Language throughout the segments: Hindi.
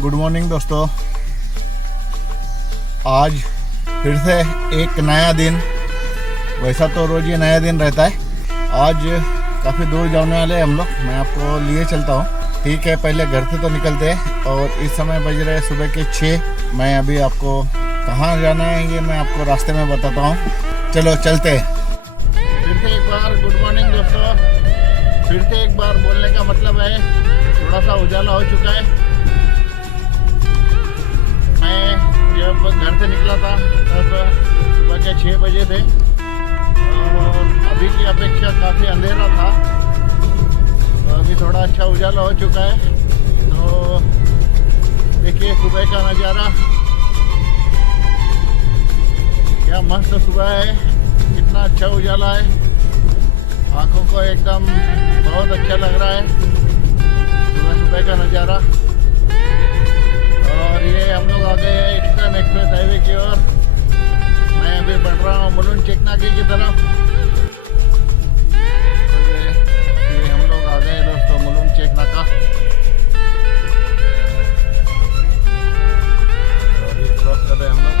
गुड मॉर्निंग दोस्तों। आज फिर से एक नया दिन। वैसा तो रोज़ ये नया दिन रहता है। आज काफ़ी दूर जाने वाले हैं हम लोग। मैं आपको लिए चलता हूँ। ठीक है, पहले घर से तो निकलते हैं और इस समय बज रहे सुबह के 6। मैं अभी आपको कहाँ जाना है ये मैं आपको रास्ते में बताता हूँ। चलो चलते हैं। फिर से एक बार गुड मॉर्निंग दोस्तों। फिर से एक बार बोलने का मतलब है थोड़ा सा उजाला हो चुका है। मैं जब घर से निकला था तब सुबह के 6 बजे थे और अभी की अपेक्षा काफ़ी अंधेरा था, तो अभी थोड़ा अच्छा उजाला हो चुका है। तो देखिए सुबह का नज़ारा, क्या मस्त सुबह है, कितना अच्छा उजाला है, आँखों को एकदम बहुत अच्छा लग रहा है सुबह सुबह का नज़ारा। और ये हम लोग आ गए हैं ईस्टर्न एक्सप्रेस हाईवे की ओर। मैं अभी बढ़ रहा हूँ मुलुंड चेकनाकी की तरफ। ये हम लोग आ गए दोस्तों मुलुंड चेकनाका। और ये क्रॉस कर रहे हैं हम लोग।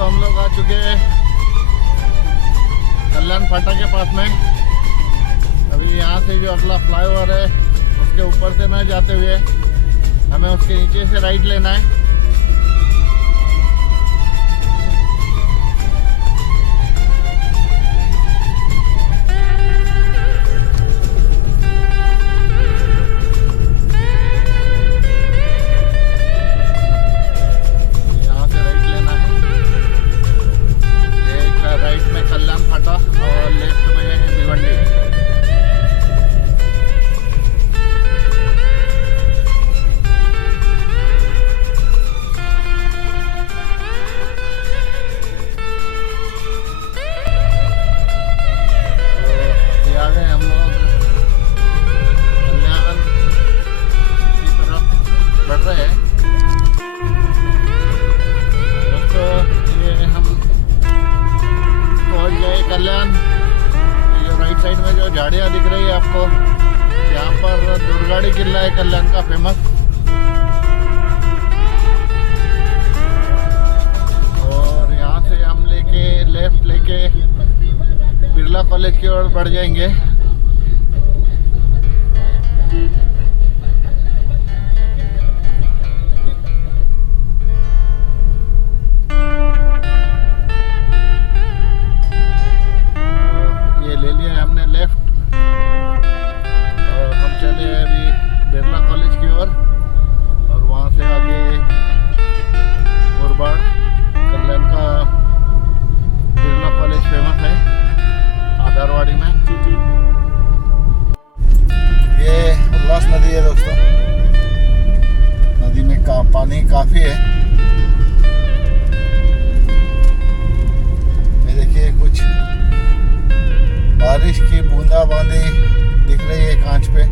हम लोग आ चुके हैं कल्याण फाटा के पास में। अभी यहाँ से जो अगला फ्लाईओवर है उसके ऊपर से न जाते हुए हमें उसके नीचे से राइट लेना है। और लेफ्ट में है भिवंडी। तो आ गए हम लोग कल्याण की तरफ बढ़ रहे हैं दोस्तों। ये हम पहुंच गए कल्याण। ये जो राइट साइड में जो झाड़ियाँ दिख रही है आपको, यहाँ पर दुर्गाड़ी किला है कल्याण का फेमस। और यहाँ से हम लेफ्ट लेके बिरला कॉलेज की ओर बढ़ जाएंगे। नदी है दोस्तों। नदी में पानी काफी है। ये देखिए कुछ बारिश की बूंदाबांदी दिख रही है कांच पे।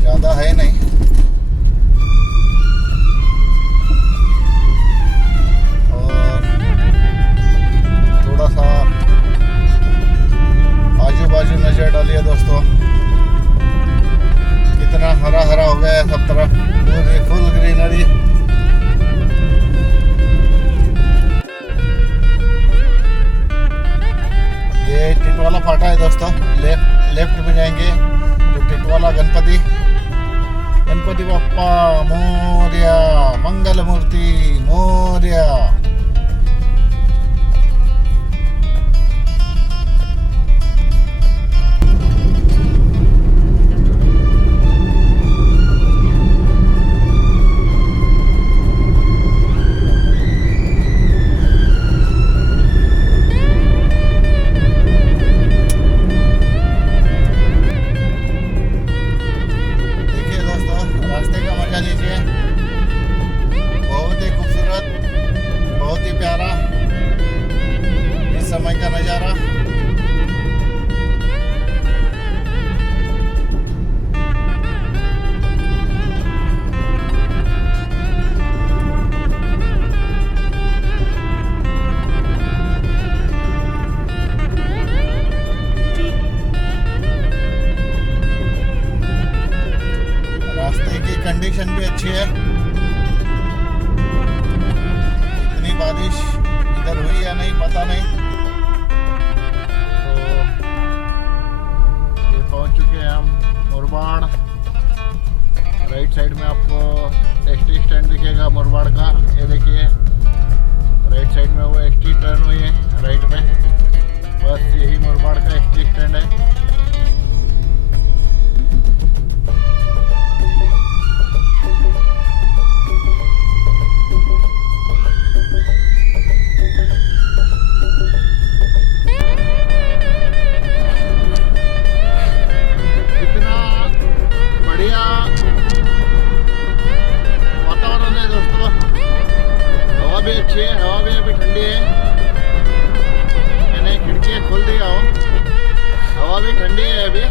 ज्यादा है नहीं। और थोड़ा सा आजू बाजू नजर डालिए दोस्तों, कितना हरा हरा हो गया है सब तरफ, पूरी फुल ग्रीनरी। ये टिटवाला फाटा है दोस्तों। लेफ्ट में जाएंगे तो टिटवाला गणपति बप्पा मोरया, मंगल मूर्ति मोरया। अच्छी है। इतनी बारिश इधर हुई या नहीं पता नहीं। तो ये पहुंच चुके हैं हम मुरबाड़। राइट साइड में आपको एसटी स्टैंड दिखेगा मुरबाड़ का। ये देखिए राइट साइड में वो एसटी टर्न हुई है राइट में, बस यही मुरबाड़ का एसटी स्टैंड है। अच्छी है, हवा भी अभी ठंडी है। मैंने खिड़की खोल दिया हो, हवा भी ठंडी है अभी।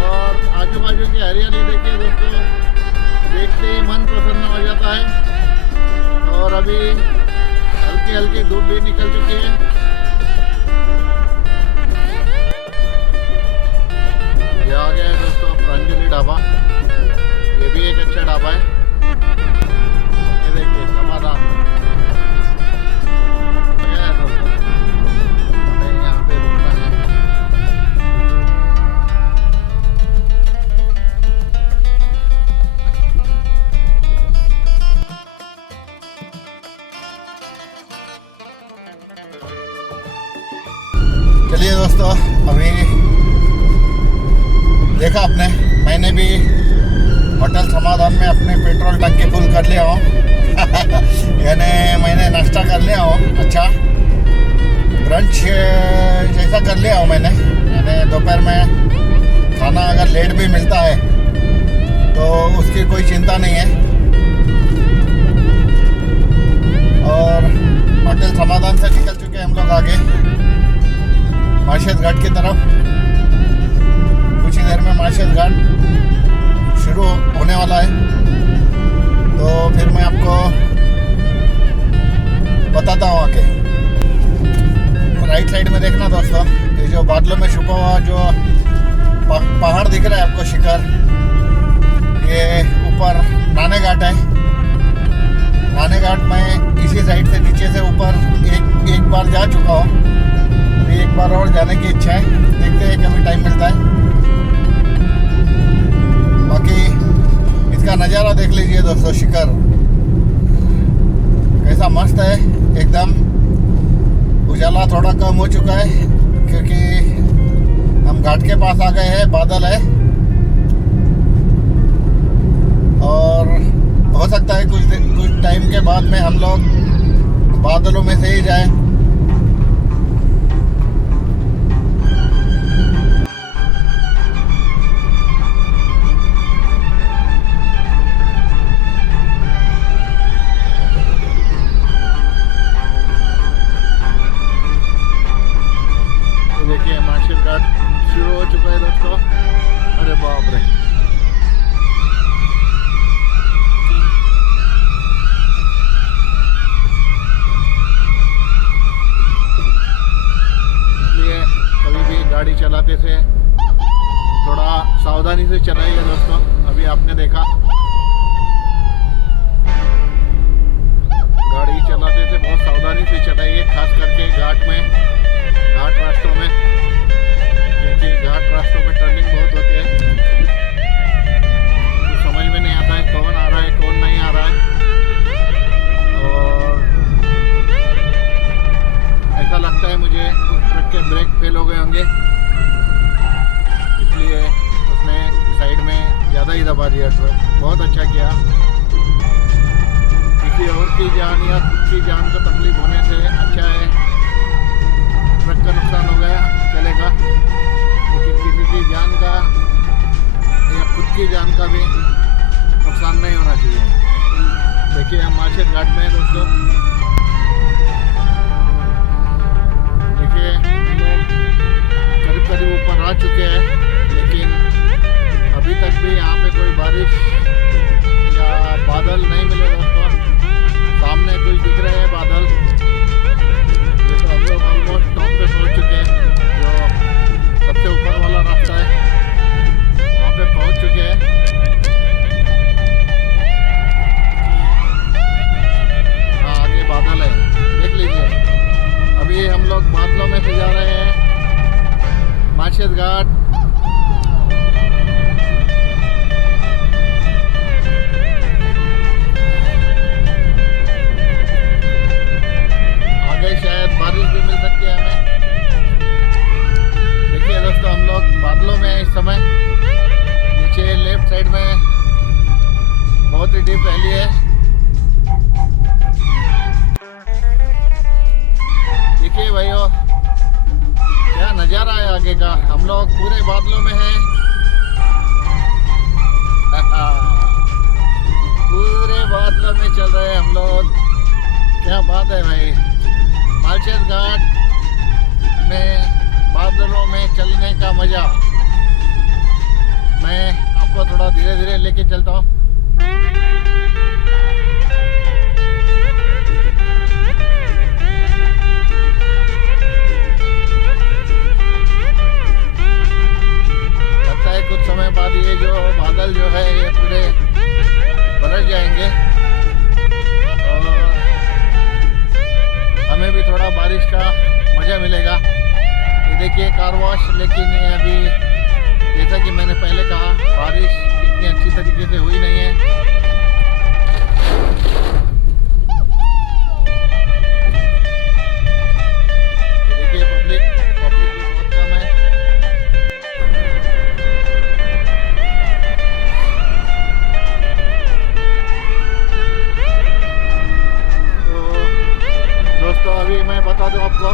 और आजू बाजू की हरियाली देखिए दोस्तों, देखते ही मन प्रसन्न हो जाता है। और अभी हल्की हल्की धूप भी निकल चुकी है। ये आ गया है दोस्तों प्रांजलि ढाबा। ये भी एक अच्छा ढाबा है। ये देखिए समाधान चलिए दोस्तों, अभी देखा आपने, मैंने भी होटल समाधान में अपने पेट्रोल टंकी फुल कर लिया हूँ। यानी मैंने नाश्ता कर लिया हूँ, अच्छा ब्रंच जैसा कर लिया हूँ मैंने। यानी दोपहर में खाना अगर लेट भी मिलता है तो उसकी कोई चिंता नहीं है। और होटल समाधान से निकल चुके हैं हम लोग आगे मार्शल घाट की तरफ। कुछ ही देर में मार्शल घाट शुरू होने वाला है, तो फिर मैं आपको बताता हूँ आगे। राइट साइड में देखना दोस्तों, ये जो बादलों में छुपा हुआ जो पहाड़ दिख रहा है आपको, शिखर, ये ऊपर नाने घाट है। नाने घाट में इसी साइड से नीचे से ऊपर एक बार जा चुका हूँ, एक बार और जाने की इच्छा है। देखते हैं कभी टाइम मिलता है। बाकी इसका नज़ारा देख लीजिए दोस्तों, शिखर कैसा मस्त है एकदम। उजाला थोड़ा कम हो चुका है क्योंकि हम घाट के पास आ गए हैं, बादल है। और हो सकता है कुछ टाइम के बाद में हम लोग बादलों में से ही जाए। देखिए मार्शल घाट शुरू हो चुका है दोस्तों। अरे बाप रे, इसलिए कभी भी गाड़ी चलाते से थोड़ा सावधानी से चलाइए दोस्तों। अभी आपने देखा गाड़ी चलाते से बहुत सावधानी से चलाइए, खास करके घाट रास्तों में, क्योंकि घाट रास्तों में टर्निंग बहुत होती है तो समझ में नहीं आता है कौन आ रहा है कौन नहीं आ रहा है। और ऐसा लगता है मुझे उस ट्रक के ब्रेक फेल हो गए होंगे, इसलिए उसने साइड में ज़्यादा ही दबा दिया ट्रक। बहुत अच्छा किया। किसी और की जान या खुद की जान को तकलीफ होने से अच्छा है ट्रक का नुकसान हो गया चलेगा, लेकिन किसी की जान का या खुद की जान का भी नुकसान नहीं होना चाहिए। देखिए हम मार्शल घाट में हैं दोस्तों। देखिए हम लोग करीब ऊपर आ चुके हैं, लेकिन अभी तक भी यहाँ पे कोई बारिश या बादल नहीं मिले दोस्तों। सामने कुछ दिख रहे हैं बादल। ये तो हम लोग ऑलमोस्ट टॉप पे पहुँच चुके हैं, जो सबसे ऊपर वाला रास्ता है वहाँ पे पहुँच चुके हैं। देखिए भाइयों क्या नज़ारा है आगे का। हम लोग पूरे बादलों में हैं। पूरे बादलों में चल रहे हैं हम लोग। क्या बात है भाई। मालशेज घाट में बादलों में चलने का मज़ा। मैं आपको थोड़ा धीरे धीरे लेके चलता हूँ। लगता है कुछ समय बाद ये जो बादल जो है ये पूरे पलट जाएंगे और हमें भी थोड़ा बारिश का मज़ा मिलेगा। ये देखिए कार वॉश, लेकिन ये अभी जैसा कि मैंने पहले कहा बारिश इतनी अच्छी तरीके से हुई नहीं है। देखिए पब्लिक भी बहुत कम है। तो दोस्तों अभी मैं बता दूं आपको,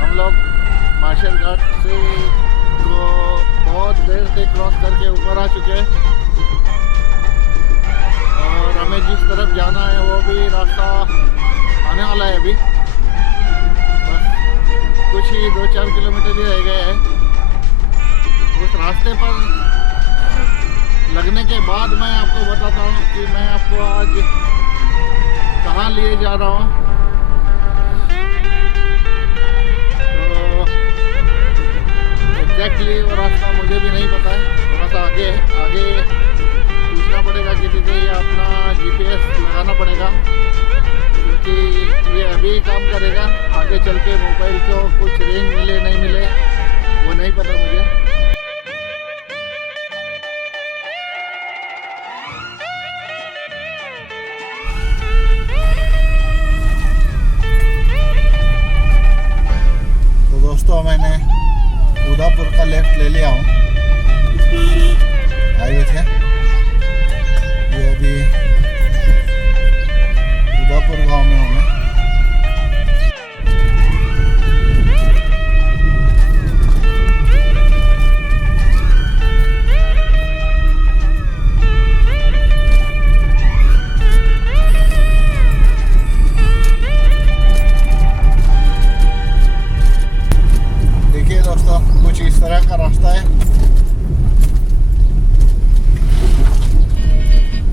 हम लोग मालशेज घाट से तो बहुत देर से क्रॉस करके ऊपर आ चुके हैं और हमें जिस तरफ जाना है वो भी रास्ता आने वाला है। अभी बस कुछ ही 2-4 किलोमीटर ही रह गए हैं। उस रास्ते पर लगने के बाद मैं आपको बताता हूँ कि मैं आपको आज कहाँ लिए जा रहा हूँ। एग्जैक्टली वो रास्ता मुझे भी नहीं पता है। थोड़ा सा आगे पूछना पड़ेगा किसी से या अपना GPS लगाना पड़ेगा, क्योंकि ये अभी काम करेगा। आगे चल के मोबाइल को कुछ रेंज मिले नहीं मिले वो नहीं पता मुझे। तो दोस्तों मैंने उदापुर का लेफ्ट ले लिया हूँ हाईवे से। ये अभी उदापुर गांव में हूँ मैं। देखिए दोस्तों कुछ इस तरह का रास्ता है।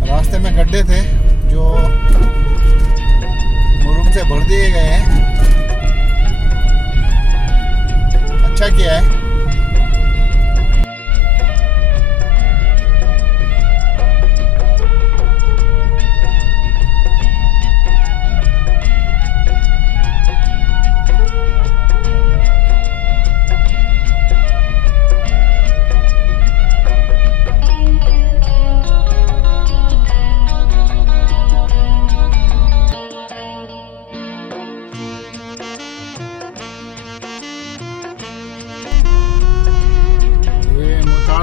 रास्ते में गड्ढे थे जो मुरुम से भर दिए गए हैं। अच्छा किया है।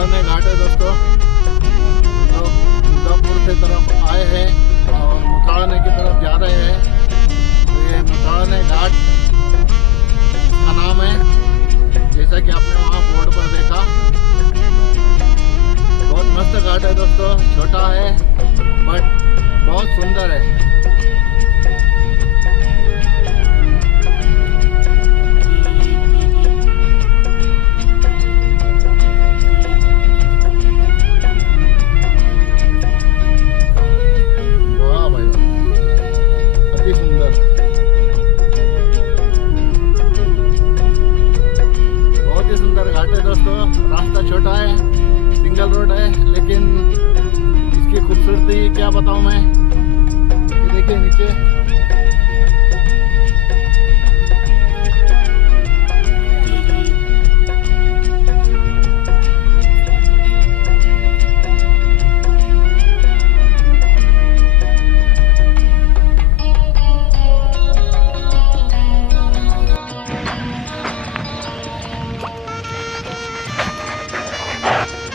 में घाट है दोस्तों। हम लोग उदापुर से तरफ आए हैं और मुथाने की तरफ जा रहे हैं। तो ये मुथाने घाट का नाम है, जैसा कि आपने वहाँ बोर्ड पर देखा। बहुत मस्त घाट है दोस्तों। छोटा है बट बहुत सुंदर है। रास्ता छोटा है, सिंगल रोड है, लेकिन इसकी खूबसूरती क्या बताऊं मैं। ये देखिए नीचे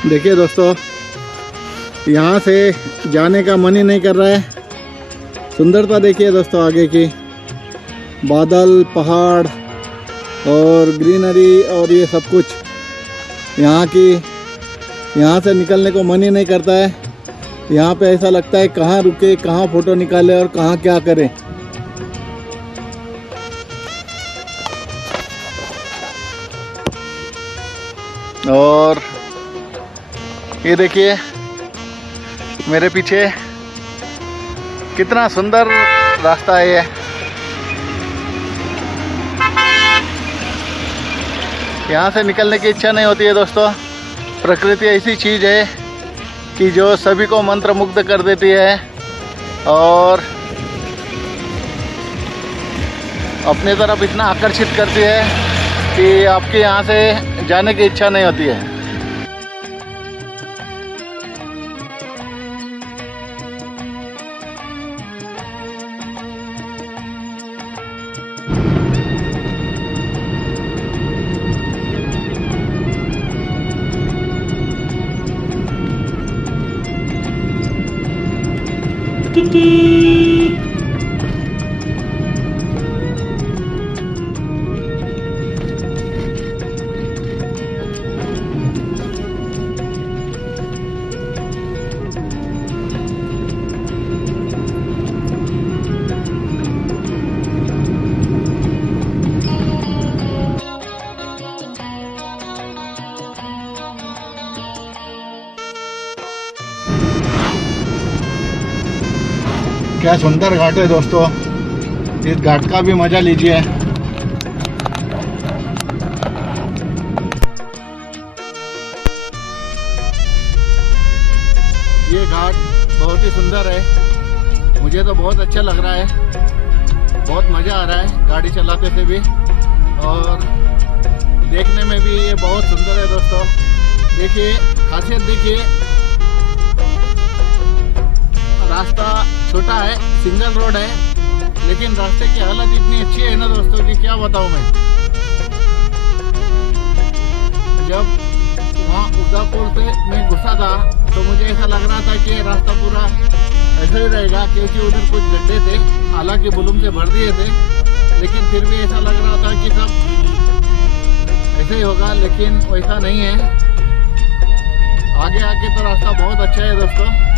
देखिए दोस्तों, यहाँ से जाने का मन ही नहीं कर रहा है। सुंदरता देखिए दोस्तों आगे की। बादल, पहाड़ और ग्रीनरी और ये सब कुछ यहाँ से निकलने को मन ही नहीं करता है। यहाँ पे ऐसा लगता है कहाँ रुके, कहाँ फ़ोटो निकाले और कहाँ क्या करें। और ये देखिए मेरे पीछे कितना सुंदर रास्ता है ये। यहाँ से निकलने की इच्छा नहीं होती है दोस्तों। प्रकृति ऐसी चीज़ है कि जो सभी को मंत्रमुग्ध कर देती है और अपने तरफ इतना आकर्षित करती है कि आपके यहाँ से जाने की इच्छा नहीं होती है। क्या सुंदर घाट है दोस्तों, इस घाट का भी मजा लीजिए। ये घाट बहुत ही सुंदर है, मुझे तो बहुत अच्छा लग रहा है, बहुत मज़ा आ रहा है गाड़ी चलाते से भी और देखने में भी ये बहुत सुंदर है दोस्तों। देखिए खासियत देखिए, रास्ता छोटा है, सिंगल रोड है, लेकिन रास्ते की हालत इतनी अच्छी है ना दोस्तों कि क्या बताऊं मैं। जब वहाँ उदयपुर से मैं घुसा था तो मुझे ऐसा लग रहा था कि ये रास्ता पूरा ऐसा ही रहेगा, क्योंकि उधर कुछ गड्ढे थे, हालांकि बुलूम से भर दिए थे, लेकिन फिर भी ऐसा लग रहा था कि सब ऐसे ही होगा, लेकिन वैसा नहीं है। आगे आगे तो रास्ता बहुत अच्छा है दोस्तों।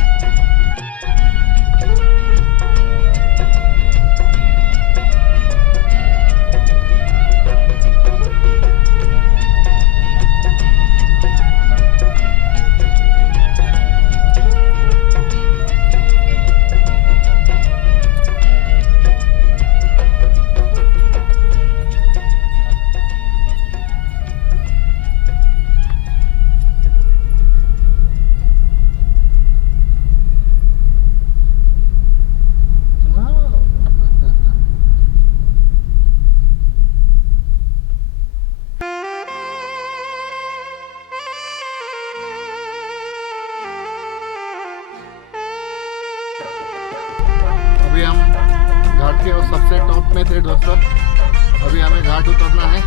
अभी हम घाट के सबसे टॉप में थे दोस्तों, अभी हमें घाट उतरना है।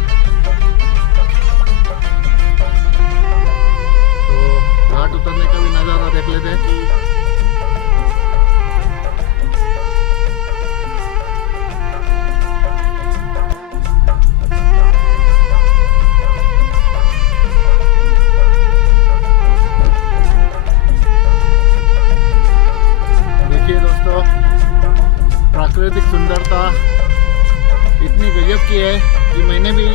तो घाट उतरने का भी नज़ारा देख लेते हैं। देखिए दोस्तों, प्राकृतिक सुंदरता इतनी गजब की है कि मैंने भी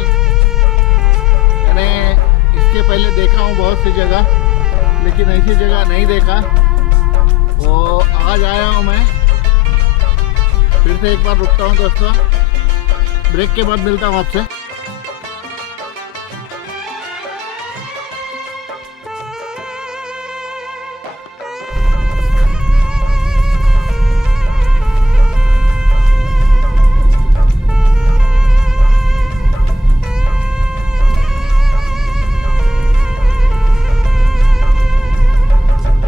इसके पहले देखा हूँ बहुत सी जगह, लेकिन ऐसी जगह नहीं देखा। वो आज आया हूँ मैं, फिर से एक बार रुकता हूँ दोस्तों, ब्रेक के बाद मिलता हूँ आपसे।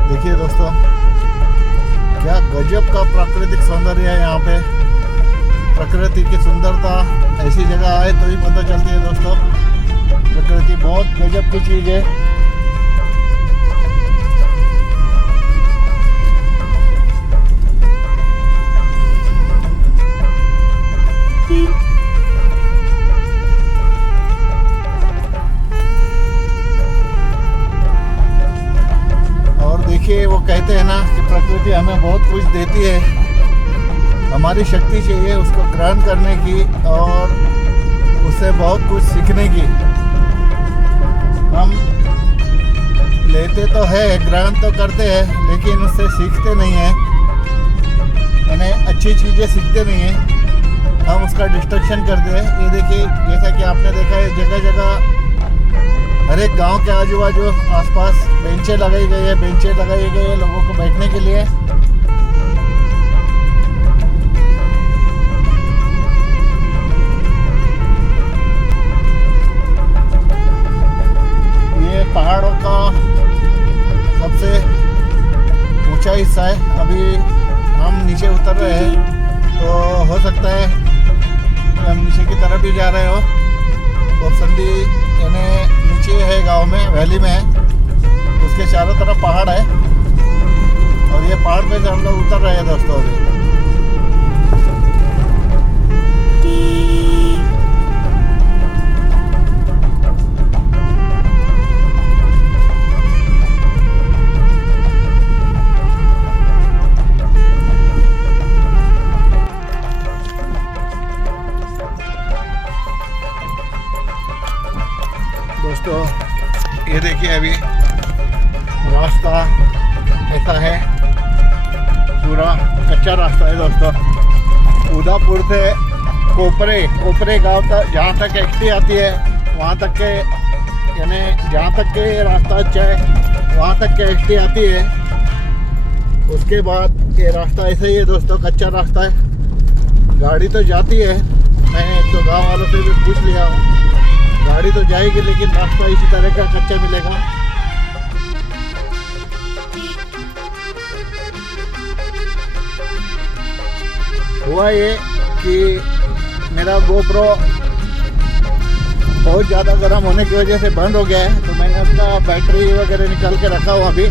देखिए दोस्तों, क्या गजब का प्राकृतिक सौंदर्य है यहाँ पे। प्रकृति की सुंदरता ऐसी जगह आए तो ही पता चलती है दोस्तों। प्रकृति बहुत गजब की चीज़ है। ना कि प्रकृति हमें बहुत कुछ देती है, हमारी शक्ति चाहिए उसको ग्रहण करने की और उससे बहुत कुछ सीखने की। हम लेते तो है, ग्रहण तो करते हैं, लेकिन उससे सीखते नहीं हैं, यानी अच्छी चीज़ें सीखते नहीं हैं, हम उसका डिस्ट्रक्शन करते हैं। ये देखिए, जैसा कि आपने देखा है जगह जगह हर एक गांव के आजू बाजू आसपास बेंचें लगाई गई है लोगों को बैठने के लिए। ये पहाड़ों का सबसे ऊंचा हिस्सा है। अभी हम नीचे उतर रहे हैं, तो हो सकता है कि हम नीचे की तरफ भी जा रहे हो। पोपसंडी यानी नीचे है, गांव में वैली में है, उसके चारों तरफ पहाड़ है और ये पहाड़ पे से हम लोग उतर रहे हैं दोस्तों अभी। दोस्तों ये देखिए, अभी रास्ता ऐसा है, पूरा कच्चा रास्ता है दोस्तों। उदापुर से कोपरे गांव तक, जहाँ तक एसटी आती है वहाँ तक के, यानी जहाँ तक के रास्ता अच्छा है वहाँ तक के एसटी आती है। उसके बाद ये रास्ता ऐसा ही है दोस्तों, कच्चा रास्ता है। गाड़ी तो जाती है, मैंने एक दो गाँव वालों से भी पूछ लिया हूँ, गाड़ी तो जाएगी लेकिन रास्ता इसी तरह का कच्चा मिलेगा। हुआ ये कि मेरा GoPro बहुत ज़्यादा गर्म होने की वजह से बंद हो गया है, तो मैंने उसका बैटरी वगैरह निकाल के रखा हुआ अभी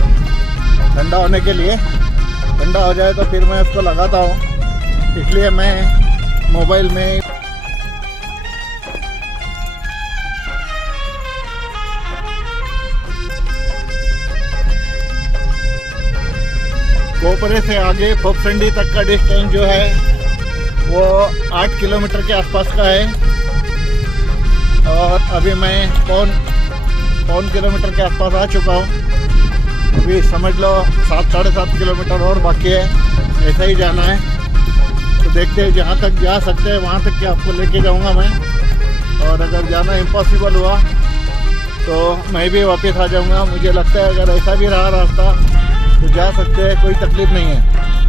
ठंडा होने के लिए। ठंडा हो जाए तो फिर मैं उसको लगाता हूँ, इसलिए मैं मोबाइल में कोपरे से आगे पोपसंडी तक का डिस्टेंस जो है वो 8 किलोमीटर के आसपास का है और अभी मैं पौन किलोमीटर के आसपास आ चुका हूँ। अभी समझ लो 7-7.5 किलोमीटर और बाकी है, ऐसा ही जाना है। तो देखते हैं, जहाँ तक जा सकते हैं वहाँ तक के आपको लेके जाऊँगा मैं, और अगर जाना इम्पॉसिबल हुआ तो मैं भी वापस आ जाऊँगा। मुझे लगता है अगर ऐसा भी रहा रास्ता तो जा सकते हैं, कोई तकलीफ नहीं है।